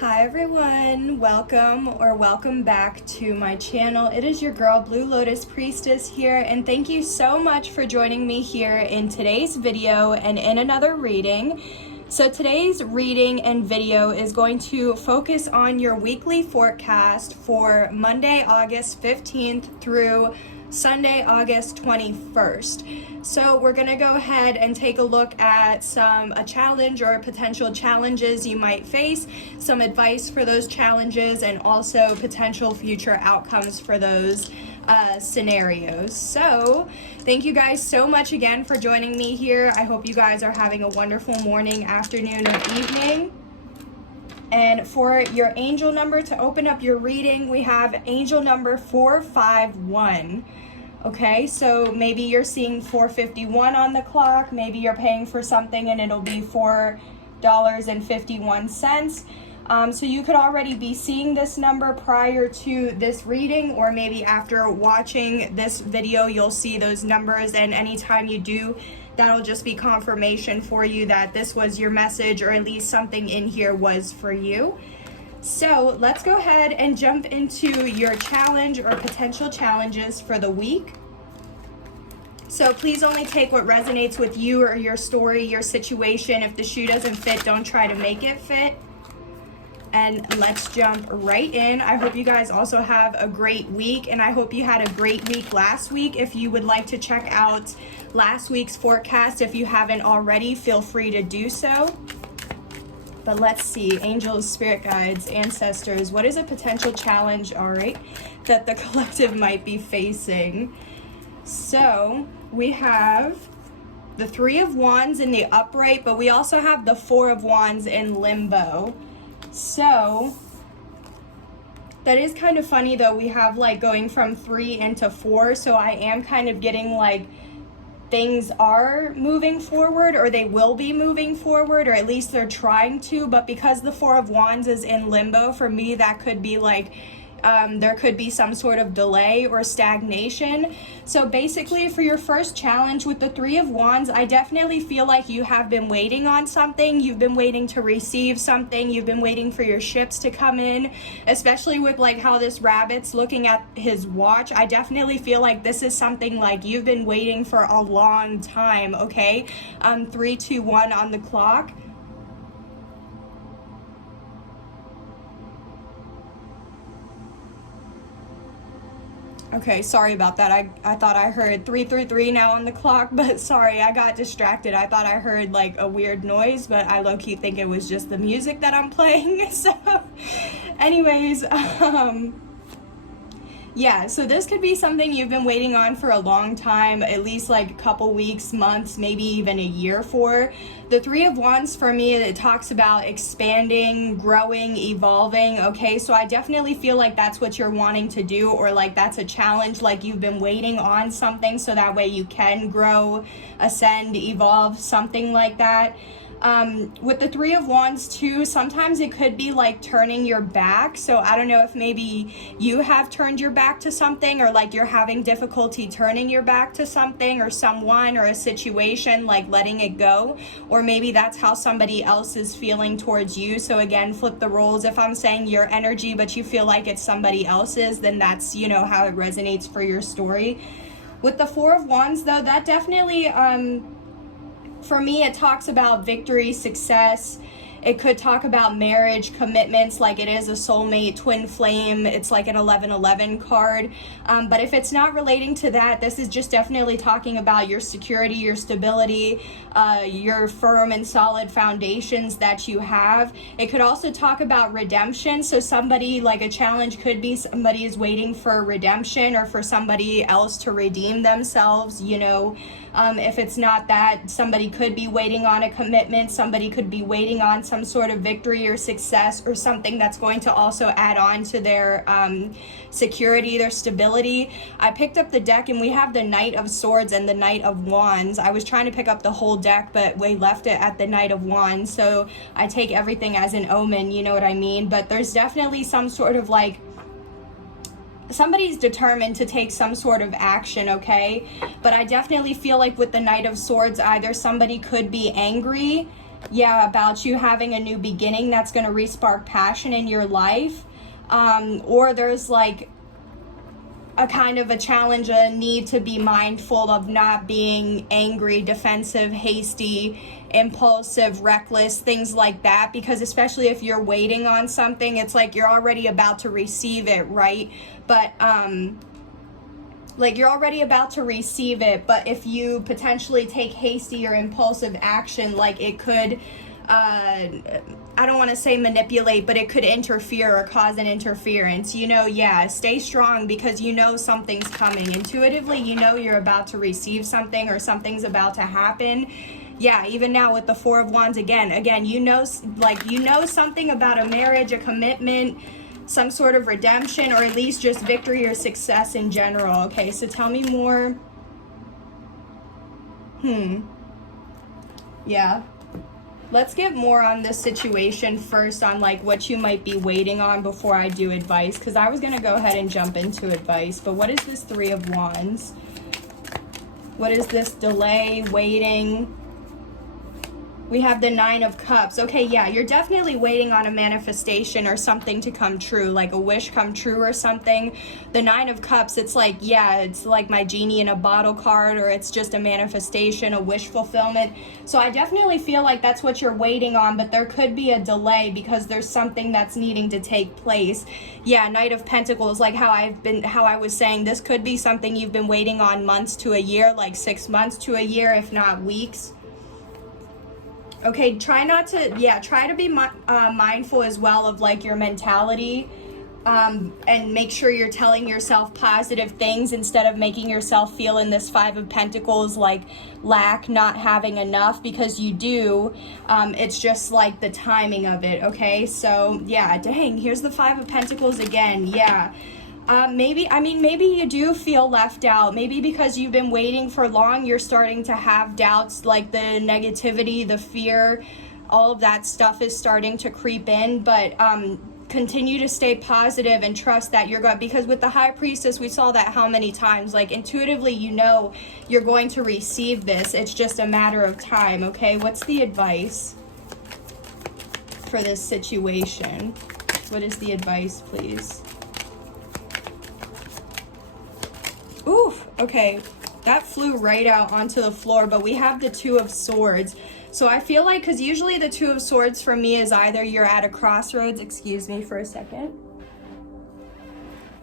Hi everyone, welcome back to my channel. It is your girl Blue Lotus Priestess here, and thank you so much for joining me here in today's video and in another reading. So today's reading and video is going to focus on your weekly forecast for Monday, August 15th through Sunday, August 21st. So we're going to go ahead and take a look at a challenge or potential challenges you might face, some advice for those challenges, and also potential future outcomes for those scenarios. So thank you guys so much again for joining me here. I hope you guys are having a wonderful morning, afternoon, or evening. And for your angel number to open up your reading, we have angel number 451. Okay, so maybe you're seeing 451 on the clock. Maybe you're paying for something and it'll be $4.51. So you could already be seeing this number prior to this reading, or maybe after watching this video, you'll see those numbers. And anytime you do, that'll just be confirmation for you that this was your message, or at least something in here was for you. So let's go ahead and jump into your challenge or potential challenges for the week. So please only take what resonates with you or your story, your situation. If the shoe doesn't fit, don't try to make it fit. And let's jump right in. I hope you guys also have a great week, and I hope you had a great week last week. If you would like to check out last week's forecast, if you haven't already, feel free to do so. But let's see, angels, spirit guides, ancestors, what is a potential challenge, all right, that the collective might be facing? So we have the Three of Wands in the upright, but we also have the Four of Wands in limbo. So that is kind of funny though. We have like going from 3 into 4. So I am kind of getting like things are moving forward, or they will be moving forward, or at least they're trying to. But because the Four of Wands is in limbo, for me, that could be like there could be some sort of delay or stagnation. So basically, for your first challenge with the Three of Wands, I definitely feel like you have been waiting on something. You've been waiting to receive something. You've been waiting for your ships to come in, especially with like how this rabbit's looking at his watch. I definitely feel like this is something like you've been waiting for a long time, okay? 3, 2, 1 on the clock. Okay, sorry about that. I thought I heard 333 now on the clock, but sorry, I got distracted. I thought I heard like a weird noise, but I low-key think it was just the music that I'm playing. So anyways, yeah, so this could be something you've been waiting on for a long time, at least like a couple weeks, months, maybe even a year for. The Three of Wands for me, it talks about expanding, growing, evolving, okay? So I definitely feel like that's what you're wanting to do, or like that's a challenge, like you've been waiting on something so that way you can grow, ascend, evolve, something like that. With the Three of Wands too, sometimes it could be like turning your back. So I don't know if maybe you have turned your back to something, or like you're having difficulty turning your back to something or someone or a situation, like letting it go, or maybe that's how somebody else is feeling towards you. So again, flip the roles. If I'm saying your energy but you feel like it's somebody else's, then that's, you know, how it resonates for your story. With the Four of Wands though, that definitely for me, it talks about victory, success. It could talk about marriage, commitments, like it is a soulmate, twin flame. It's like an 1111 card. But if it's not relating to that, this is just definitely talking about your security, your stability, your firm and solid foundations that you have. It could also talk about redemption. So somebody, like a challenge could be somebody is waiting for redemption, or for somebody else to redeem themselves, you know. If it's not that, somebody could be waiting on a commitment. Somebody could be waiting on some sort of victory or success, or something that's going to also add on to their security, their stability. I picked up the deck and we have the Knight of Swords and the Knight of Wands. I was trying to pick up the whole deck, but we left it at the Knight of Wands. So I take everything as an omen, you know what I mean? But there's definitely some sort of like, somebody's determined to take some sort of action, okay? But I definitely feel like with the Knight of Swords, either somebody could be angry yeah, about you having a new beginning that's going to respark passion in your life. Or there's like a kind of a challenge, a need to be mindful of not being angry, defensive, hasty, impulsive, reckless, things like that. Because especially if you're waiting on something, it's like you're already about to receive it, right? But like you're already about to receive it, but if you potentially take hasty or impulsive action, like it could I don't want to say manipulate, but it could interfere or cause an interference. You know, yeah, stay strong because you know something's coming. Intuitively, you know you're about to receive something or something's about to happen. Yeah, even now with the Four of Wands again, you know, like you know something about a marriage, a commitment, some sort of redemption, or at least just victory or success in general. Okay, so tell me more. Yeah. Let's get more on this situation first, on like what you might be waiting on before I do advice, because I was going to go ahead and jump into advice. But what is this Three of Wands? What is this delay, waiting? We have the Nine of Cups. Okay, yeah, you're definitely waiting on a manifestation or something to come true, like a wish come true or something. The Nine of Cups, it's like, yeah, it's like my genie in a bottle card, or it's just a manifestation, a wish fulfillment. So I definitely feel like that's what you're waiting on, but there could be a delay because there's something that's needing to take place. Yeah, Knight of Pentacles, like how I was saying, this could be something you've been waiting on months to a year, like 6 months to a year, if not weeks. Okay, try to be mindful as well of like your mentality, and make sure you're telling yourself positive things instead of making yourself feel in this Five of Pentacles like lack, not having enough, because you do. It's just like the timing of it, okay? So yeah, dang, here's the Five of Pentacles again. Yeah. Maybe you do feel left out. Maybe because you've been waiting for long, you're starting to have doubts, like the negativity, the fear, all of that stuff is starting to creep in. But continue to stay positive and trust that you're going, because with the High Priestess, we saw that how many times, like intuitively, you know you're going to receive this. It's just a matter of time, okay? What's the advice for this situation? What is the advice, please? Oof, okay, that flew right out onto the floor, but we have the Two of Swords. So I feel like, because usually the Two of Swords for me is either you're at a crossroads, excuse me for a second.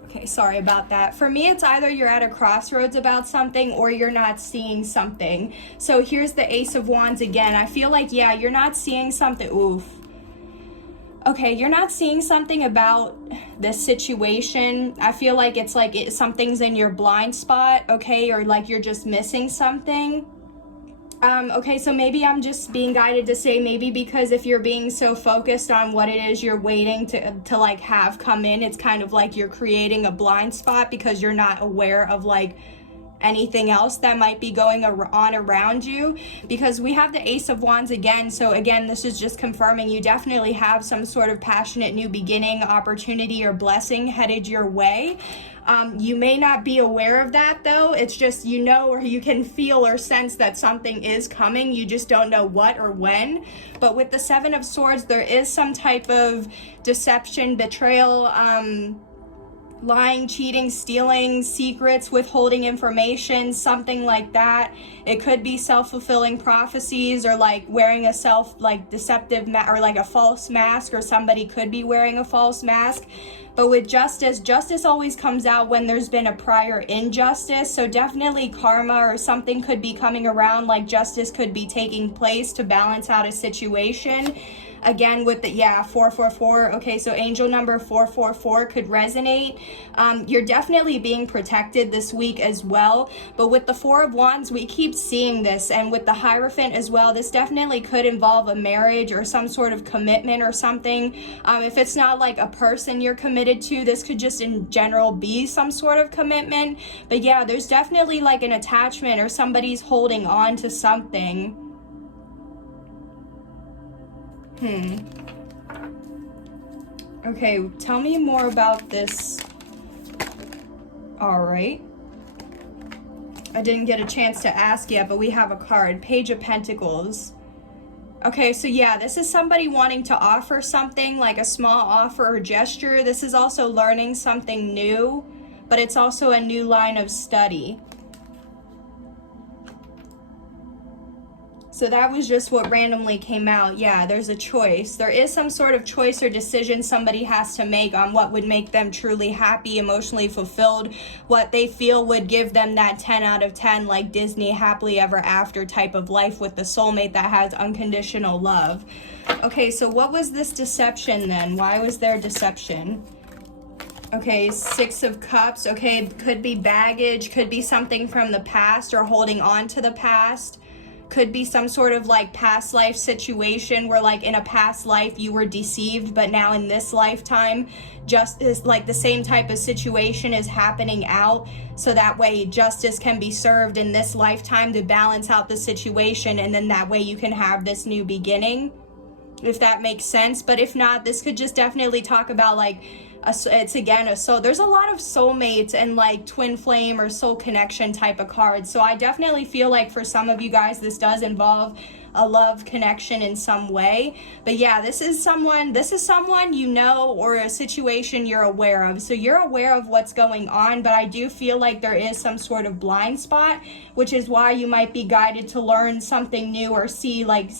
Okay, sorry about that. For me, it's either you're at a crossroads about something or you're not seeing something. So here's the Ace of Wands again. I feel like, yeah, you're not seeing something, oof. Okay, you're not seeing something about this situation. I feel like it's like something's in your blind spot, okay, or like you're just missing something. Okay, so maybe I'm just being guided to say maybe because if you're being so focused on what it is you're waiting to like have come in, it's kind of like you're creating a blind spot because you're not aware of like anything else that might be going on around you, because we have the Ace of Wands again. So again, this is just confirming you definitely have some sort of passionate new beginning, opportunity, or blessing headed your way. You may not be aware of that though. It's just, you know, or you can feel or sense that something is coming. You just don't know what or when. But with the Seven of Swords, there is some type of deception, betrayal, lying, cheating, stealing, secrets, withholding information, something like that. It could be self-fulfilling prophecies, or like wearing a deceptive or like a false mask, or somebody could be wearing a false mask. But with justice always comes out when there's been a prior injustice. So definitely karma or something could be coming around, like justice could be taking place to balance out a situation. Again, with the, 444. Okay, so angel number 444 could resonate. You're definitely being protected this week as well. But with the Four of Wands, we keep seeing this. And with the Hierophant as well, this definitely could involve a marriage or some sort of commitment or something. If it's not like a person you're committed to, this could just in general be some sort of commitment. But yeah, there's definitely like an attachment, or somebody's holding on to something. Okay, tell me more about this. All right. I didn't get a chance to ask yet, but we have a card. Page of Pentacles. Okay, so yeah, this is somebody wanting to offer something, like a small offer or gesture. This is also learning something new, but it's also a new line of study. So that was just what randomly came out. Yeah, there's a choice. There is some sort of choice or decision somebody has to make on what would make them truly happy, emotionally fulfilled, what they feel would give them that 10 out of 10, like Disney happily ever after type of life with the soulmate that has unconditional love. Okay, so what was this deception then? Why was there deception? Okay, 6 of Cups. Okay, could be baggage, could be something from the past or holding on to the past. Could be some sort of like past life situation where like in a past life you were deceived, but now in this lifetime justice, like the same type of situation is happening out, so that way justice can be served in this lifetime to balance out the situation, and then that way you can have this new beginning, if that makes sense. But if not, this could just definitely talk about like it's again a soul. There's a lot of soulmates and like twin flame or soul connection type of cards. So I definitely feel like for some of you guys this does involve a love connection in some way. But yeah, this is someone you know, or a situation you're aware of. So you're aware of what's going on, but I do feel like there is some sort of blind spot, which is why you might be guided to learn something new or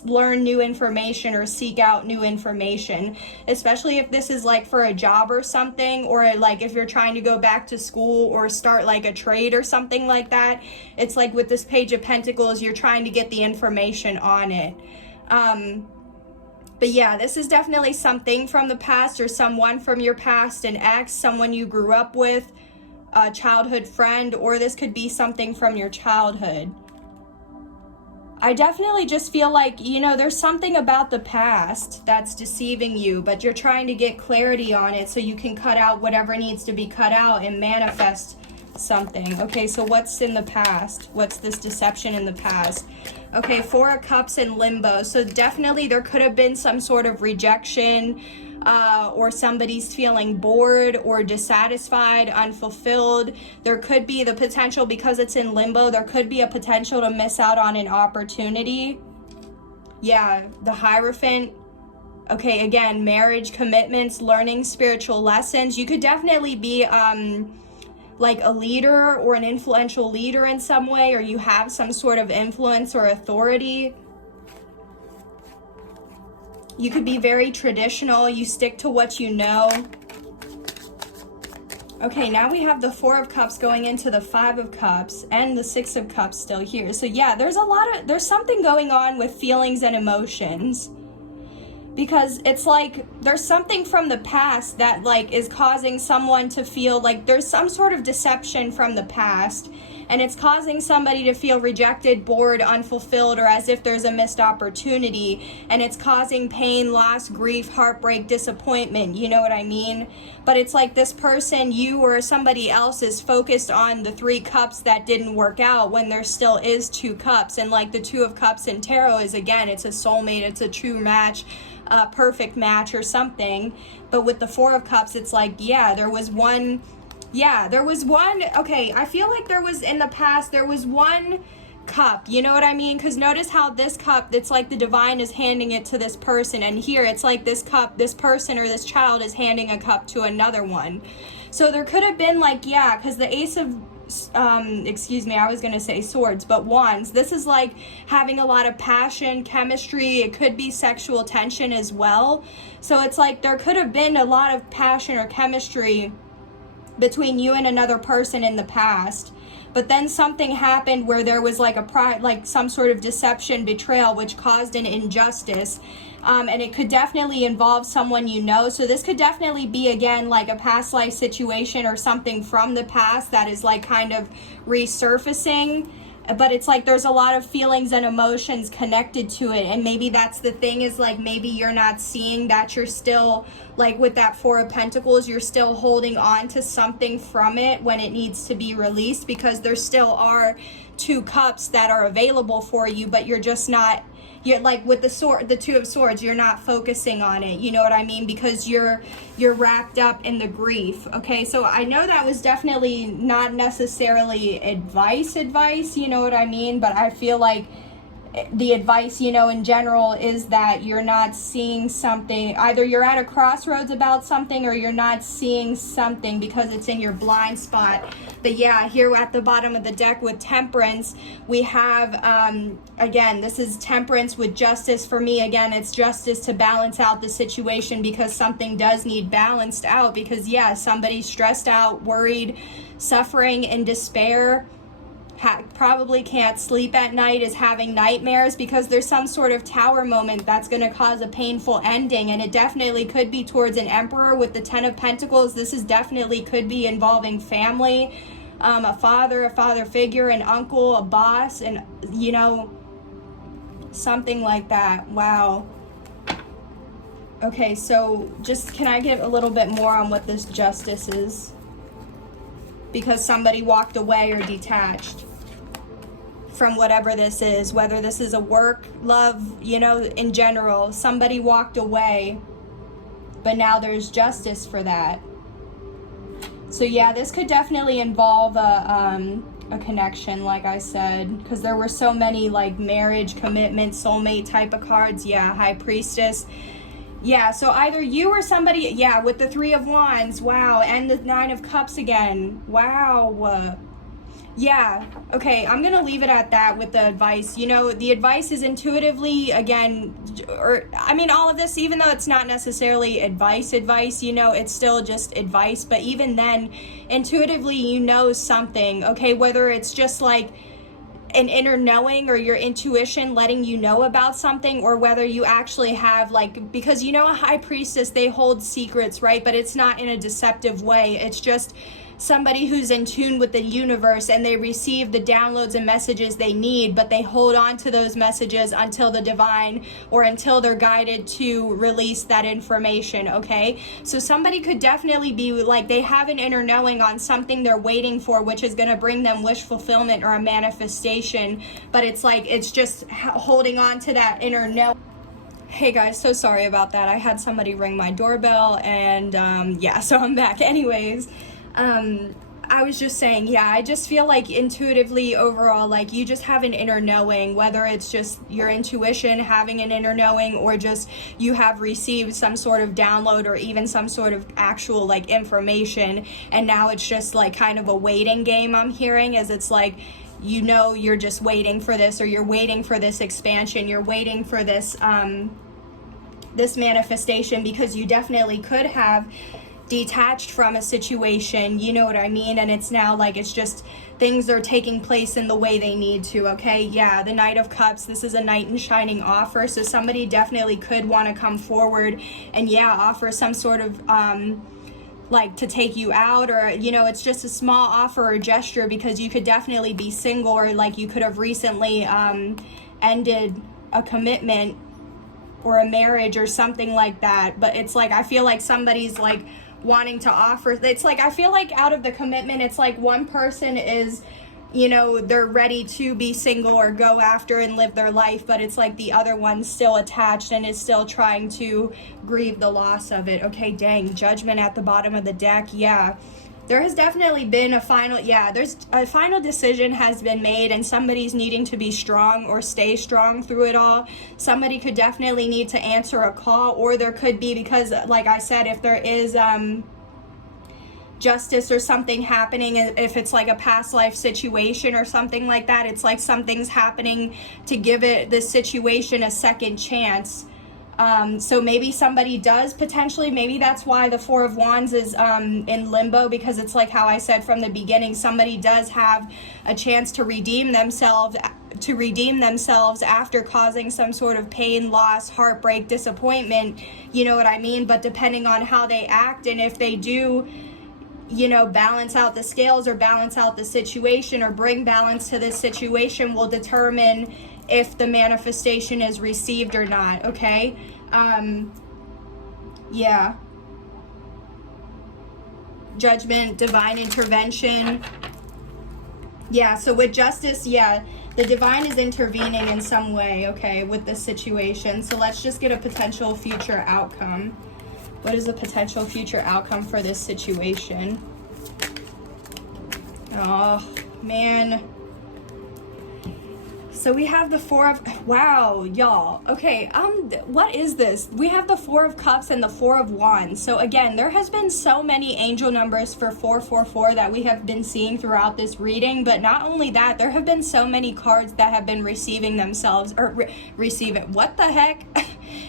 learn new information or seek out new information, especially if this is like for a job or something, or like if you're trying to go back to school or start like a trade or something like that. It's like with this Page of Pentacles, you're trying to get the information on it. But yeah, this is definitely something from the past, or someone from your past, an ex, someone you grew up with, a childhood friend, or this could be something from your childhood. I definitely just feel like, you know, there's something about the past that's deceiving you, but you're trying to get clarity on it so you can cut out whatever needs to be cut out and manifest something. Okay, so what's in the past? What's this deception in the past? Okay, 4 of Cups in limbo. So definitely there could have been some sort of rejection, or somebody's feeling bored or dissatisfied, unfulfilled. There could be the potential, because it's in limbo, there could be a potential to miss out on an opportunity. Yeah, the Hierophant. Okay, again, marriage, commitments, learning spiritual lessons. You could definitely be like a leader or an influential leader in some way, or you have some sort of influence or authority. You could be very traditional. You stick to what you know. Okay, now we have the 4 of Cups going into the 5 of Cups and the 6 of Cups still here. So yeah, there's something going on with feelings and emotions, because it's like there's something from the past that like is causing someone to feel like there's some sort of deception from the past, and it's causing somebody to feel rejected, bored, unfulfilled, or as if there's a missed opportunity, and it's causing pain, loss, grief, heartbreak, disappointment, you know what I mean? But it's like this person, you or somebody else, is focused on the 3 cups that didn't work out when there still is 2 cups. And like the 2 of Cups in tarot is, again, it's a soulmate, it's a true match, a perfect match or something. But with the 4 of Cups, it's like, yeah, there was one. Okay, I feel like there was, in the past, there was one cup, you know what I mean? Because notice how this cup, it's like the divine is handing it to this person, and here it's like this cup, this person or this child is handing a cup to another one. So there could have been like, yeah, because the Ace of I was gonna say swords, but wands, this is like having a lot of passion, chemistry. It could be sexual tension as well. So it's like there could have been a lot of passion or chemistry between you and another person in the past, but then something happened where there was like some sort of deception, betrayal, which caused an injustice, and it could definitely involve someone you know. So this could definitely be, again, like a past life situation or something from the past that is like kind of resurfacing. But it's like there's a lot of feelings and emotions connected to it, and maybe that's the thing, is like maybe you're not seeing that you're still, like with that 4 of Pentacles, you're still holding on to something from it when it needs to be released, because there still are 2 cups that are available for you, but you're just not, you're like with the 2 of Swords, you're not focusing on it, you know what I mean, because you're wrapped up in the grief. Okay, so I know that was definitely not necessarily advice, you know what I mean, but I feel like the advice, you know, in general is that you're not seeing something. Either you're at a crossroads about something, or you're not seeing something because it's in your blind spot. But yeah, here at the bottom of the deck with Temperance, we have, again, this is Temperance with Justice. For me, again, it's justice to balance out the situation, because something does need balanced out. Because yeah, somebody's stressed out, worried, suffering in despair, probably can't sleep at night, is having nightmares because there's some sort of tower moment that's going to cause a painful ending. And it definitely could be towards an Emperor with the Ten of Pentacles. This is definitely could be involving family, a father figure, an uncle, a boss, and you know, something like that. Wow. Okay, so just can I get a little bit more on what this Justice is? Because somebody walked away or detached from whatever this is, whether this is a work, love, you know, in general, somebody walked away, but now there's justice for that. So yeah, this could definitely involve a connection, like I said, because there were so many like marriage, commitment, soulmate type of cards. Yeah, High Priestess. Yeah, so either you or somebody, yeah, with the Three of Wands, wow, and the Nine of Cups again, wow. Yeah, okay, I'm going to leave it at that with the advice. You know, the advice is intuitively, again, or, I mean, all of this, even though it's not necessarily advice, you know, it's still just advice. But even then, intuitively, you know something, okay, whether it's just like an inner knowing or your intuition letting you know about something, or whether you actually have like, because you know, a High Priestess, they hold secrets, right? But it's not in a deceptive way. It's just somebody who's in tune with the universe, and they receive the downloads and messages they need, but they hold on to those messages until the divine, or until they're guided to release that information, okay? So somebody could definitely be like, they have an inner knowing on something they're waiting for, which is going to bring them wish fulfillment or a manifestation, but it's like, it's just holding on to that inner knowing. Hey guys, so sorry about that. I had somebody ring my doorbell, and yeah, so I'm back. Anyways, I was just saying, yeah, I just feel like intuitively overall, like you just have an inner knowing, whether it's just your intuition having an inner knowing, or just you have received some sort of download, or even some sort of actual like information, and now it's just like kind of a waiting game. I'm hearing as it's like, you know, you're just waiting for this, or you're waiting for this expansion, you're waiting for this this manifestation, because you definitely could have detached from a situation, you know what I mean? And it's now like, it's just things are taking place in the way they need to, okay? Yeah, the Knight of Cups, this is a knight in shining offer, so somebody definitely could want to come forward and yeah, offer some sort of like to take you out, or you know, it's just a small offer or gesture, because you could definitely be single, or like you could have recently ended a commitment or a marriage or something like that. But it's like, I feel like somebody's like wanting to offer, it's like, I feel like out of the commitment, it's like one person is, you know, they're ready to be single or go after and live their life, but it's like the other one's still attached and is still trying to grieve the loss of it. Okay, dang, Judgment at the bottom of the deck. Yeah, there has definitely been a final, yeah, there's a final decision has been made, and somebody's needing to be strong or stay strong through it all. Somebody could definitely need to answer a call, or there could be, because like I said, if there is justice or something happening, if it's like a past life situation or something like that, it's like something's happening to give it this situation a second chance. So maybe somebody does potentially, maybe that's why the Four of Wands is in limbo, because it's like how I said from the beginning, somebody does have a chance to redeem themselves after causing some sort of pain, loss, heartbreak, disappointment, you know what I mean? But depending on how they act, and if they do, you know, balance out the scales or balance out the situation or bring balance to this situation, will determine if the manifestation is received or not, okay? Yeah. Judgment, divine intervention. Yeah, so with justice, yeah, the divine is intervening in some way, okay, with this situation. So let's just get a potential future outcome. What is the potential future outcome for this situation? Oh, man. so we have the Four of, wow, y'all. Okay, what is this? We have the Four of Cups and the Four of Wands. So again, there has been so many angel numbers for 444 that we have been seeing throughout this reading. But not only that, there have been so many cards that have been receiving themselves, or receive it, what the heck?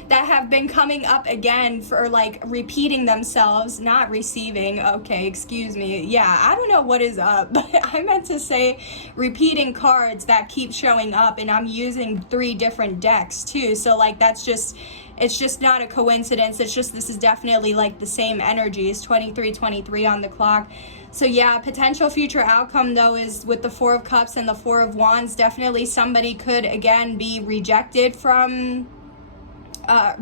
That have been coming up again for like repeating themselves, not receiving. Okay, excuse me. Yeah, I don't know what is up, but I meant to say repeating cards that keep showing up, and I'm using 3 different decks too. So like that's just, it's just not a coincidence. It's just, this is definitely like the same energy. It's 23:23 on the clock. So yeah, potential future outcome though is with the Four of Cups and the Four of Wands. Definitely somebody could again be rejected from a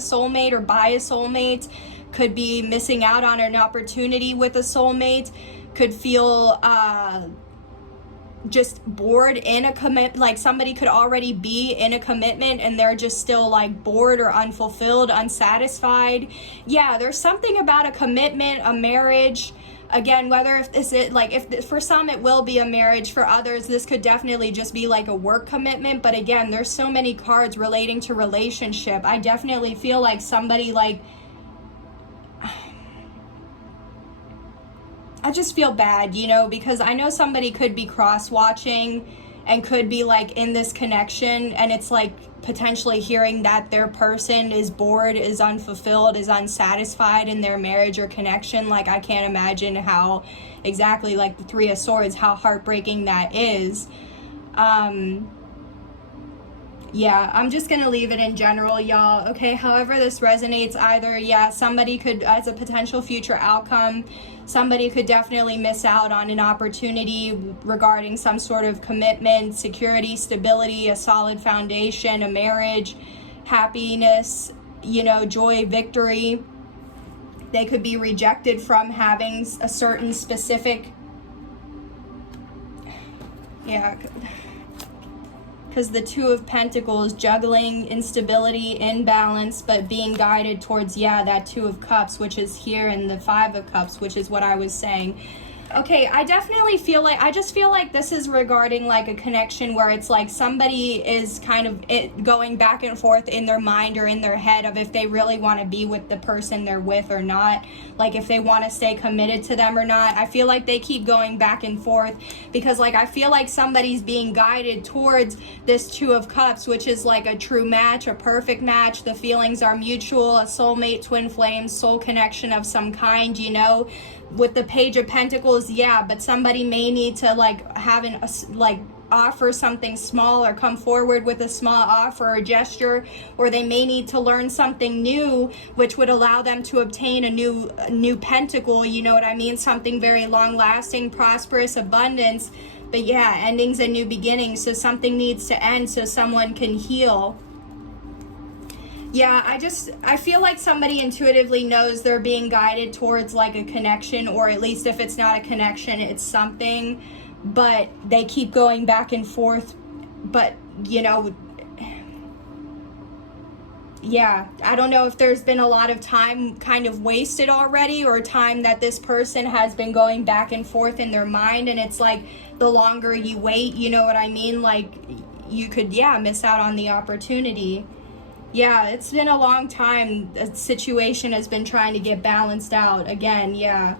soulmate or by a soulmate, could be missing out on an opportunity with a soulmate, could feel just bored in a like somebody could already be in a commitment and they're just still like bored or unfulfilled, unsatisfied. Yeah, there's something about a commitment, a marriage. Again, whether if this is like, if for some it will be a marriage, for others this could definitely just be like a work commitment. But again, there's so many cards relating to relationship. I definitely feel like somebody like, I just feel bad, you know, because I know somebody could be cross-watching and could be like in this connection, and it's like potentially hearing that their person is bored, is unfulfilled, is unsatisfied in their marriage or connection. Like I can't imagine how exactly, like the Three of Swords, how heartbreaking that is. Yeah, I'm just gonna leave it in general, y'all. Okay, however this resonates, either, yeah, somebody could, as a potential future outcome, somebody could definitely miss out on an opportunity regarding some sort of commitment, security, stability, a solid foundation, a marriage, happiness, you know, joy, victory. They could be rejected from having a certain specific, yeah, because the Two of Pentacles, juggling, instability, imbalance, but being guided towards, yeah, that Two of Cups, which is here, and the Five of Cups, which is what I was saying. Okay, I definitely feel like, I just feel like this is regarding like a connection where it's like somebody is kind of going back and forth in their mind or in their head of if they really want to be with the person they're with or not, like if they want to stay committed to them or not. I feel like they keep going back and forth because like I feel like somebody's being guided towards this Two of Cups, which is like a true match, a perfect match. The feelings are mutual, a soulmate, twin flames, soul connection of some kind, you know. With the Page of Pentacles, yeah, but somebody may need to like have like offer something small or come forward with a small offer or gesture, or they may need to learn something new which would allow them to obtain a new pentacle, you know what I mean, something very long lasting, prosperous, abundance. But yeah, endings and new beginnings, so something needs to end so someone can heal. Yeah, I feel like somebody intuitively knows they're being guided towards like a connection, or at least if it's not a connection, it's something, but they keep going back and forth. But, you know, yeah, I don't know if there's been a lot of time kind of wasted already, or time that this person has been going back and forth in their mind, and it's like the longer you wait, you know what I mean, like you could, yeah, miss out on the opportunity. Yeah, it's been a long time. The situation has been trying to get balanced out again. Yeah.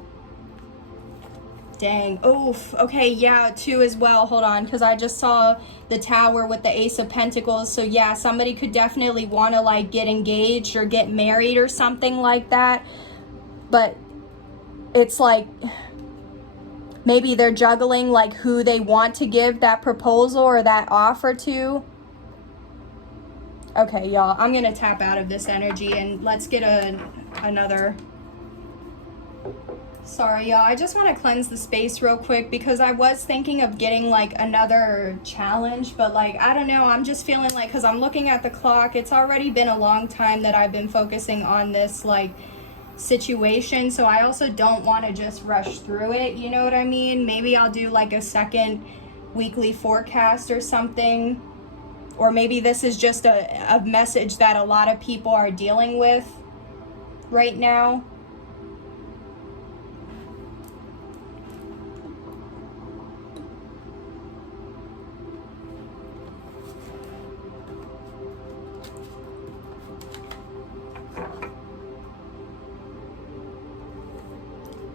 Dang. Oof. Okay, yeah, 2 as well. Hold on, because I just saw the Tower with the Ace of Pentacles. So yeah, somebody could definitely want to like get engaged or get married or something like that. But it's like maybe they're juggling like who they want to give that proposal or that offer to. Okay, y'all, I'm gonna tap out of this energy and let's get another. Sorry, y'all, I just want to cleanse the space real quick because I was thinking of getting like another challenge, but like, I don't know, I'm just feeling like, because I'm looking at the clock, it's already been a long time that I've been focusing on this like situation, so I also don't want to just rush through it, you know what I mean? Maybe I'll do like a second weekly forecast or something. Or maybe this is just a message that a lot of people are dealing with right now.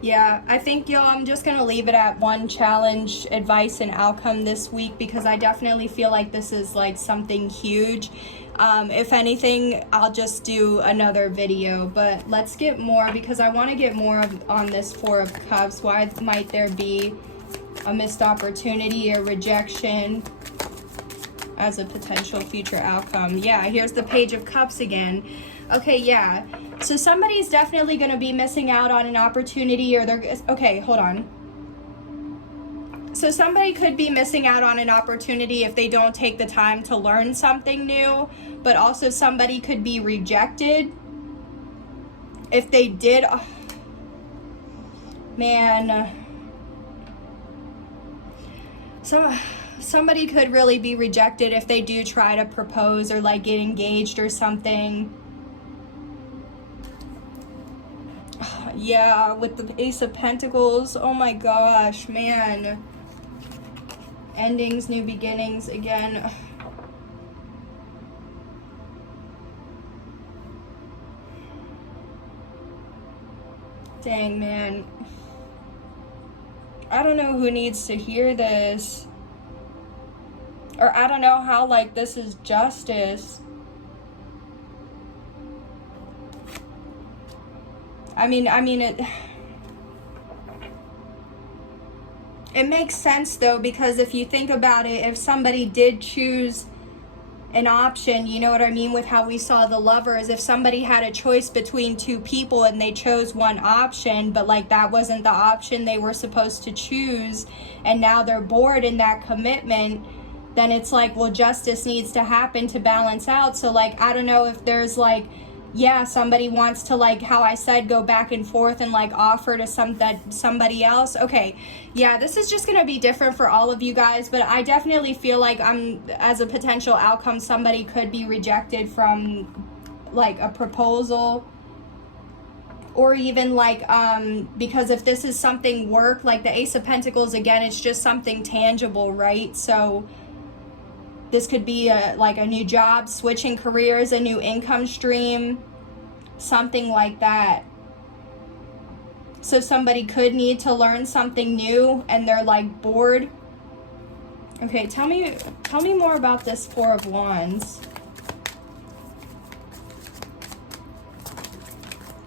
Yeah, I think, y'all, I'm just going to leave it at one challenge, advice, and outcome this week, because I definitely feel like this is like something huge. If anything, I'll just do another video, but let's get more, because I want to get more on this Four of Cups. Why might there be a missed opportunity, a rejection as a potential future outcome? Yeah, here's the Page of Cups again. Okay, yeah. So somebody's definitely going to be missing out on an opportunity, or they're... Okay, hold on. So somebody could be missing out on an opportunity if they don't take the time to learn something new, but also somebody could be rejected if they did... Oh, man. Somebody could really be rejected if they do try to propose or like get engaged or something. Yeah, with the Ace of Pentacles. Oh my gosh, man. Endings, new beginnings again. Dang, man. I don't know who needs to hear this. Or I don't know how, like, this is justice. I mean it makes sense though, because if you think about it, if somebody did choose an option, you know what I mean, with how we saw the Lovers, if somebody had a choice between two people and they chose one option, but like that wasn't the option they were supposed to choose, and now they're bored in that commitment, then it's like, well, justice needs to happen to balance out. So like, I don't know if there's like, yeah, somebody wants to, like how I said, go back and forth and like offer to somebody else. Okay, yeah, this is just gonna be different for all of you guys, but I definitely feel like as a potential outcome, somebody could be rejected from like a proposal, or even like because if this is something work, like the Ace of Pentacles again, it's just something tangible, right? So this could be like a new job, switching careers, a new income stream, something like that. So somebody could need to learn something new and they're like bored. Okay, tell me more about this Four of Wands.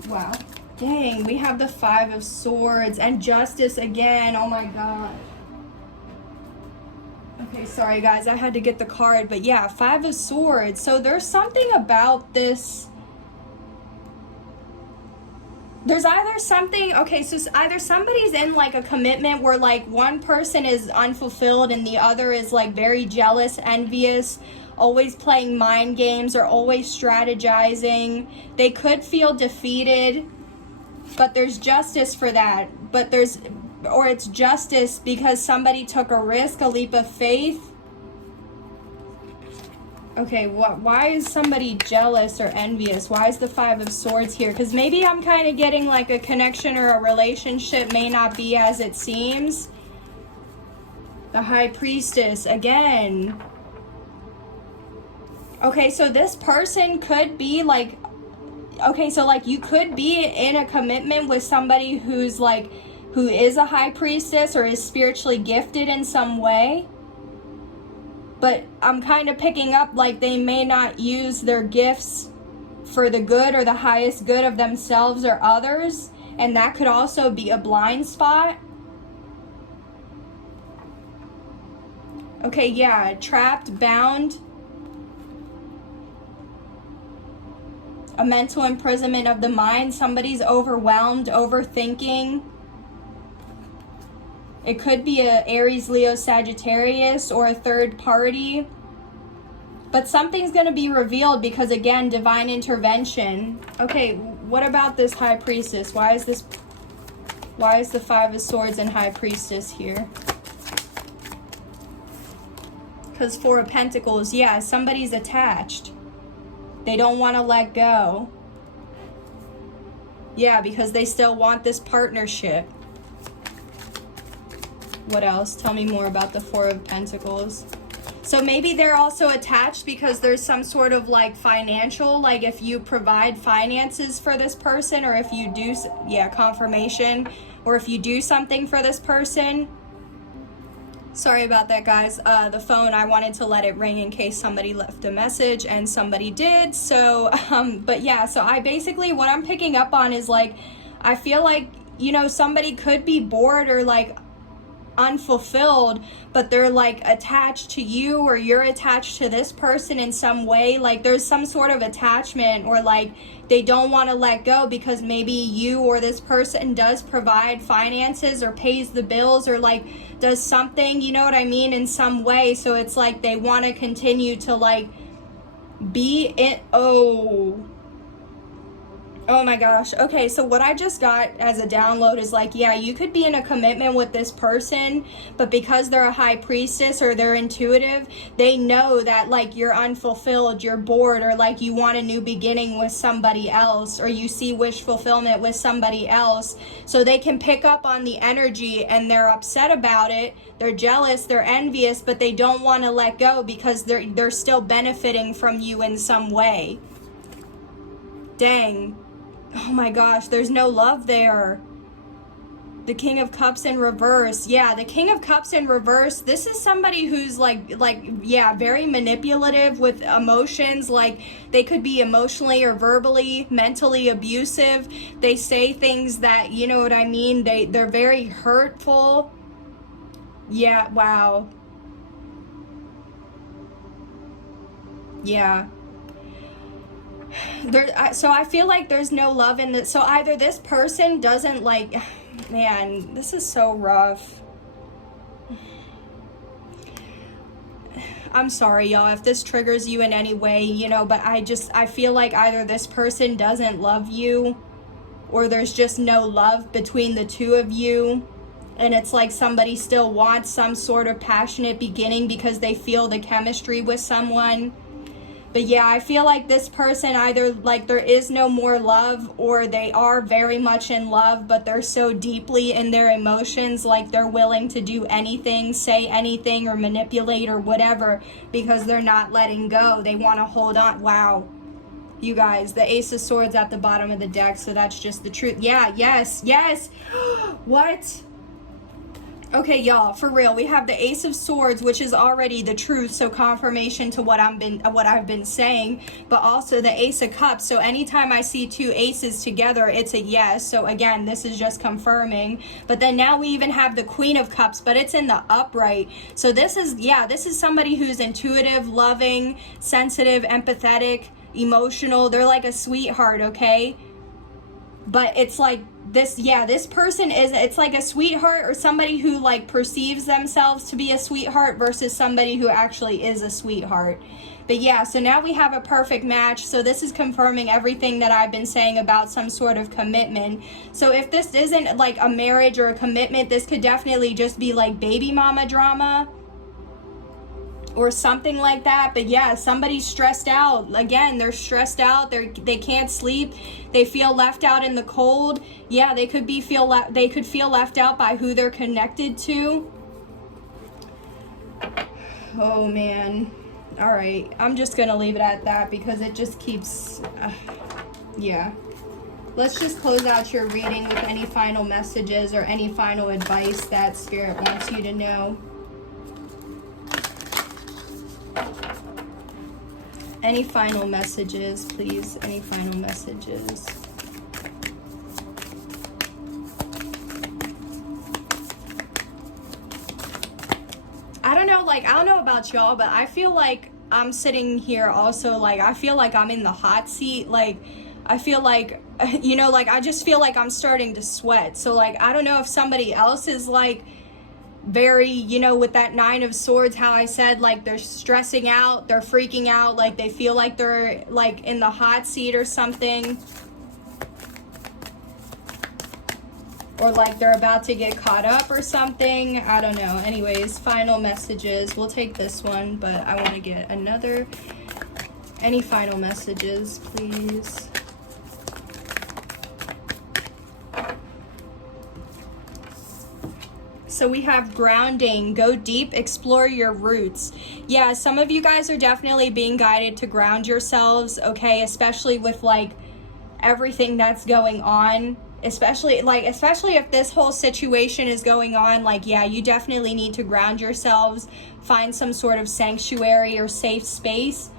Wow. Dang, we have the Five of Swords and Justice again. Oh my God. Okay, sorry guys, I had to get the card, but yeah, Five of Swords. So there's something about this. There's either something, okay, so either somebody's in like a commitment where like one person is unfulfilled and the other is like very jealous, envious, always playing mind games or always strategizing. They could feel defeated, but there's justice for that. But or it's justice because somebody took a risk, a leap of faith. Okay, why is somebody jealous or envious? Why is the Five of Swords here? Because maybe I'm kind of getting like a connection or a relationship may not be as it seems. The High Priestess again. Okay, so this person could be like, okay, so like you could be in a commitment with somebody who's like, who is a High Priestess or is spiritually gifted in some way. But I'm kind of picking up like they may not use their gifts for the good or the highest good of themselves or others. And that could also be a blind spot. Okay, yeah, trapped, bound. A mental imprisonment of the mind. Somebody's overwhelmed, overthinking. It could be a Aries, Leo, Sagittarius, or a third party. But something's going to be revealed because, again, divine intervention. Okay, what about this High Priestess? Why is the Five of Swords and High Priestess here? Because Four of Pentacles, yeah, somebody's attached. They don't want to let go. Yeah, because they still want this partnership. What else? Tell me more about the Four of Pentacles. So maybe they're also attached because there's some sort of like financial, like if you provide finances for this person, or if you do, yeah, confirmation, or if you do something for this person. Sorry about that, guys. The phone, I wanted to let it ring in case somebody left a message, and somebody did. So, but yeah, so I basically, what I'm picking up on is like, I feel like, you know, somebody could be bored or like unfulfilled, but they're like attached to you, or you're attached to this person in some way. Like there's some sort of attachment, or like they don't want to let go because maybe you or this person does provide finances or pays the bills, or like does something, you know what I mean, in some way. So it's like they want to continue to like be in. Oh my gosh. Okay, so what I just got as a download is like, yeah, you could be in a commitment with this person, but because they're a high priestess or they're intuitive, they know that like you're unfulfilled, you're bored, or like you want a new beginning with somebody else, or you see wish fulfillment with somebody else. So they can pick up on the energy and they're upset about it. They're jealous, they're envious, but they don't want to let go because they're still benefiting from you in some way. Dang. Oh my gosh, there's no love there. The King of Cups in reverse. Yeah, the King of Cups in reverse. This is somebody who's yeah, very manipulative with emotions. Like they could be emotionally or verbally, mentally abusive. They say things that, you know what I mean? They're very hurtful. Yeah, wow. Yeah. So I feel like there's no love in this. So either this person doesn't like, man, this is so rough. I'm sorry, y'all, if this triggers you in any way, you know, but I feel like either this person doesn't love you, or there's just no love between the two of you. And it's like somebody still wants some sort of passionate beginning because they feel the chemistry with someone. But yeah, I feel like this person either like there is no more love, or they are very much in love, but they're so deeply in their emotions, like they're willing to do anything, say anything, or manipulate or whatever because they're not letting go. They want to hold on. Wow. You guys, the Ace of Swords at the bottom of the deck, so that's just the truth. Yeah, yes. What? Okay, y'all, for real, we have the Ace of Swords, which is already the truth, so confirmation to what I've been saying, but also the Ace of Cups. So anytime I see two aces together, it's a yes. So again, this is just confirming. But then now we even have the Queen of Cups, but it's in the upright. So this is somebody who's intuitive, loving, sensitive, empathetic, emotional. They're like a sweetheart, okay? But it's like this person is, it's like a sweetheart, or somebody who like perceives themselves to be a sweetheart versus somebody who actually is a sweetheart. But yeah, so now we have a perfect match. So this is confirming everything that I've been saying about some sort of commitment. So if this isn't like a marriage or a commitment, this could definitely just be like baby mama drama or something like that. But yeah, somebody's stressed out. Again, they're stressed out. They can't sleep. They feel left out in the cold. Yeah, they could feel left out by who they're connected to. Oh man. All right, I'm just gonna leave it at that because it just keeps yeah. Let's just close out your reading with any final messages or any final advice that Spirit wants you to know. Any final messages, please? Any final messages? I don't know about y'all, but I feel like I'm sitting here also, like, I feel like I'm in the hot seat. Like, I feel like, you know, like, I just feel like I'm starting to sweat. So, like, I don't know if somebody else is, like, very, you know, with that Nine of Swords, how I said, like, they're stressing out, they're freaking out, like, they feel like they're, like, in the hot seat or something. Or, like, they're about to get caught up or something. I don't know. Anyways, final messages. We'll take this one, but I want to get another. Any final messages, please? so we have grounding, go deep, explore your roots. Yeah, some of you guys are definitely being guided to ground yourselves, okay, especially with like everything that's going on, especially if this whole situation is going on, like, yeah, you definitely need to ground yourselves, find some sort of sanctuary or safe space.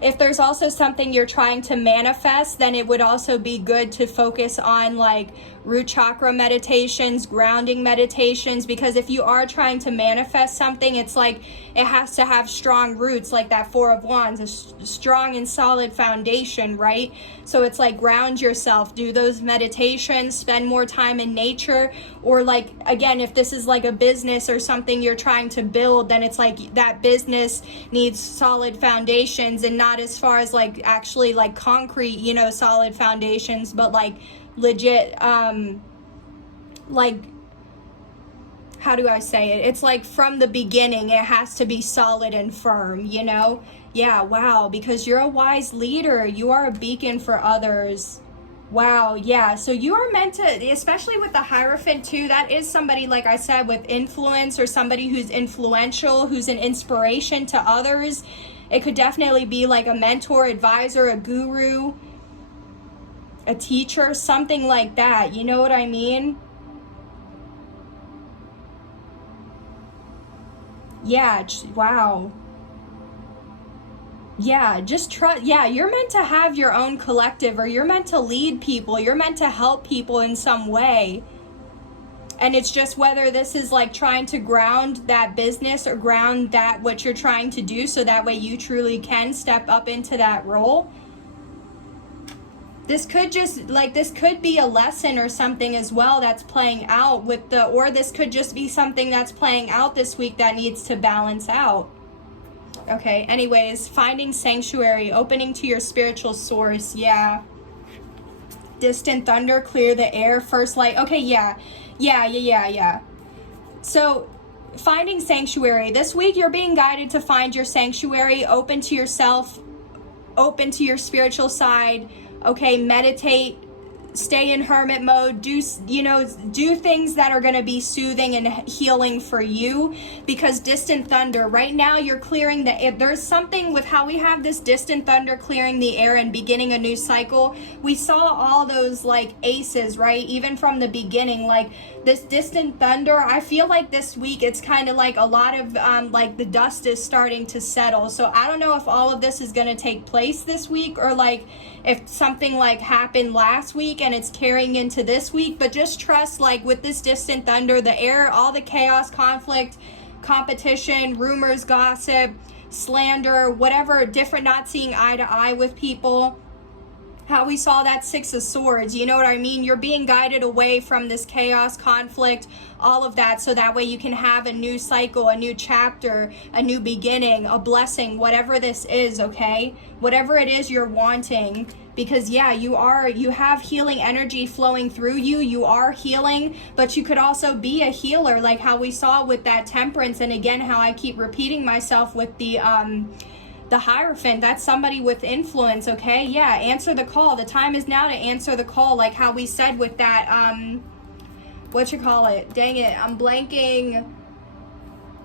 If there's also something you're trying to manifest, then it would also be good to focus on like root chakra meditations, grounding meditations, because if you are trying to manifest something, it's like it has to have strong roots, like that Four of Wands, a strong and solid foundation, right? So it's like ground yourself, do those meditations, spend more time in nature, or like, again, if this is like a business or something you're trying to build, then it's like that business needs solid foundations, and not as far as like actually like concrete, you know, solid foundations, but like legit, like, how do I say it? It's like from the beginning, it has to be solid and firm, you know? Yeah, wow, because you're a wise leader. You are a beacon for others. Wow, yeah, so you are meant to, especially with the Hierophant too, that is somebody, like I said, with influence, or somebody who's influential, who's an inspiration to others. It could definitely be like a mentor, advisor, a guru, a teacher, something like that. You know what I mean? Yeah, wow. Yeah, just trust. Yeah, you're meant to have your own collective, or you're meant to lead people. You're meant to help people in some way. And it's just whether this is like trying to ground that business or ground that what you're trying to do, so that way you truly can step up into that role. This could just like, this could be a lesson or something as well that's playing out with the, or this could just be something that's playing out this week that needs to balance out. Okay, anyways, finding sanctuary, opening to your spiritual source. Yeah. Distant thunder, clear the air, first light. Okay, yeah. So finding sanctuary. This week you're being guided to find your sanctuary, open to yourself, open to your spiritual side. Okay, meditate, stay in hermit mode, do things that are going to be soothing and healing for you. Because distant thunder, right now you're clearing the air. There's something with how we have this distant thunder clearing the air and beginning a new cycle. We saw all those like aces, right? Even from the beginning, like this distant thunder, I feel like this week it's kind of like a lot of like the dust is starting to settle. So I don't know if all of this is going to take place this week, or like if something like happened last week and it's carrying into this week. But just trust, like with this distant thunder, the air, all the chaos, conflict, competition, rumors, gossip, slander, whatever, different, not seeing eye to eye with people. How we saw that Six of Swords, you know what I mean? You're being guided away from this chaos, conflict, all of that, so that way you can have a new cycle, a new chapter, a new beginning, a blessing, whatever this is, okay? Whatever it is you're wanting, because yeah, you have healing energy flowing through you. You are healing, but you could also be a healer, like how we saw with that Temperance, and again, how I keep repeating myself with the Hierophant. That's somebody with influence, okay? Yeah, answer the call. The time is now to answer the call, like how we said with that, dang it, I'm blanking.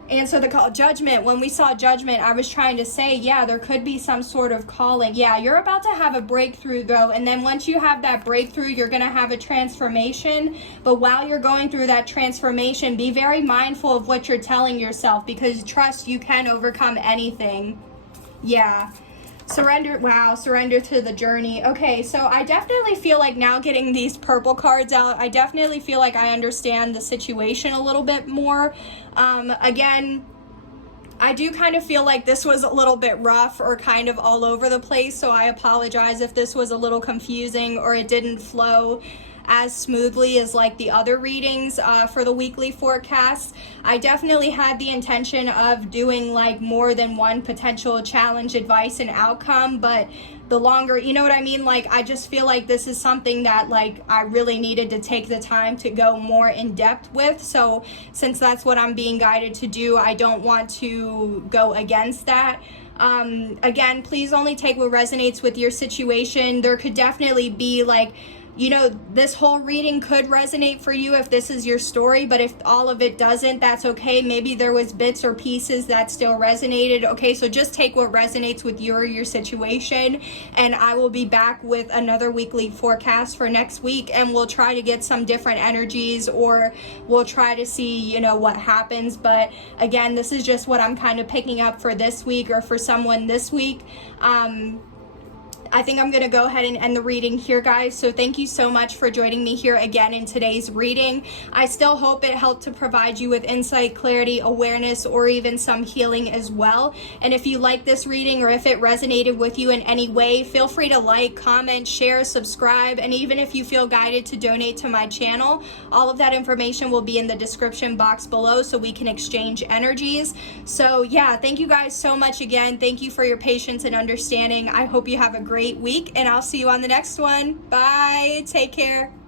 Answer the call. Judgment. When we saw Judgment, I was trying to say, yeah, there could be some sort of calling. Yeah, you're about to have a breakthrough though, and then once you have that breakthrough, you're going to have a transformation. But while you're going through that transformation, be very mindful of what you're telling yourself, because trust, you can overcome anything. Yeah. Surrender. Wow. Surrender to the journey. Okay. So I definitely feel like now getting these purple cards out, I definitely feel like I understand the situation a little bit more. Again, I do kind of feel like this was a little bit rough or kind of all over the place. So I apologize if this was a little confusing or it didn't flow as smoothly as like the other readings for the weekly forecasts. I definitely had the intention of doing like more than one potential challenge, advice, and outcome, but the longer, you know what I mean? Like, I just feel like this is something that like I really needed to take the time to go more in depth with. So since that's what I'm being guided to do, I don't want to go against that. Again, please only take what resonates with your situation. There could definitely be like, you know, this whole reading could resonate for you if this is your story, but if all of it doesn't, that's okay. Maybe there was bits or pieces that still resonated. Okay, so just take what resonates with you or your situation, and I will be back with another weekly forecast for next week, and we'll try to get some different energies, or we'll try to see, you know, what happens. But again, this is just what I'm kind of picking up for this week, or for someone this week. I think I'm going to go ahead and end the reading here, guys. So thank you so much for joining me here again in today's reading. I still hope it helped to provide you with insight, clarity, awareness, or even some healing as well. And if you like this reading, or if it resonated with you in any way, feel free to like, comment, share, subscribe, and even if you feel guided to donate to my channel, all of that information will be in the description box below so we can exchange energies. So yeah, thank you guys so much again. Thank you for your patience and understanding. I hope you have a great week, and I'll see you on the next one. Bye. Take care.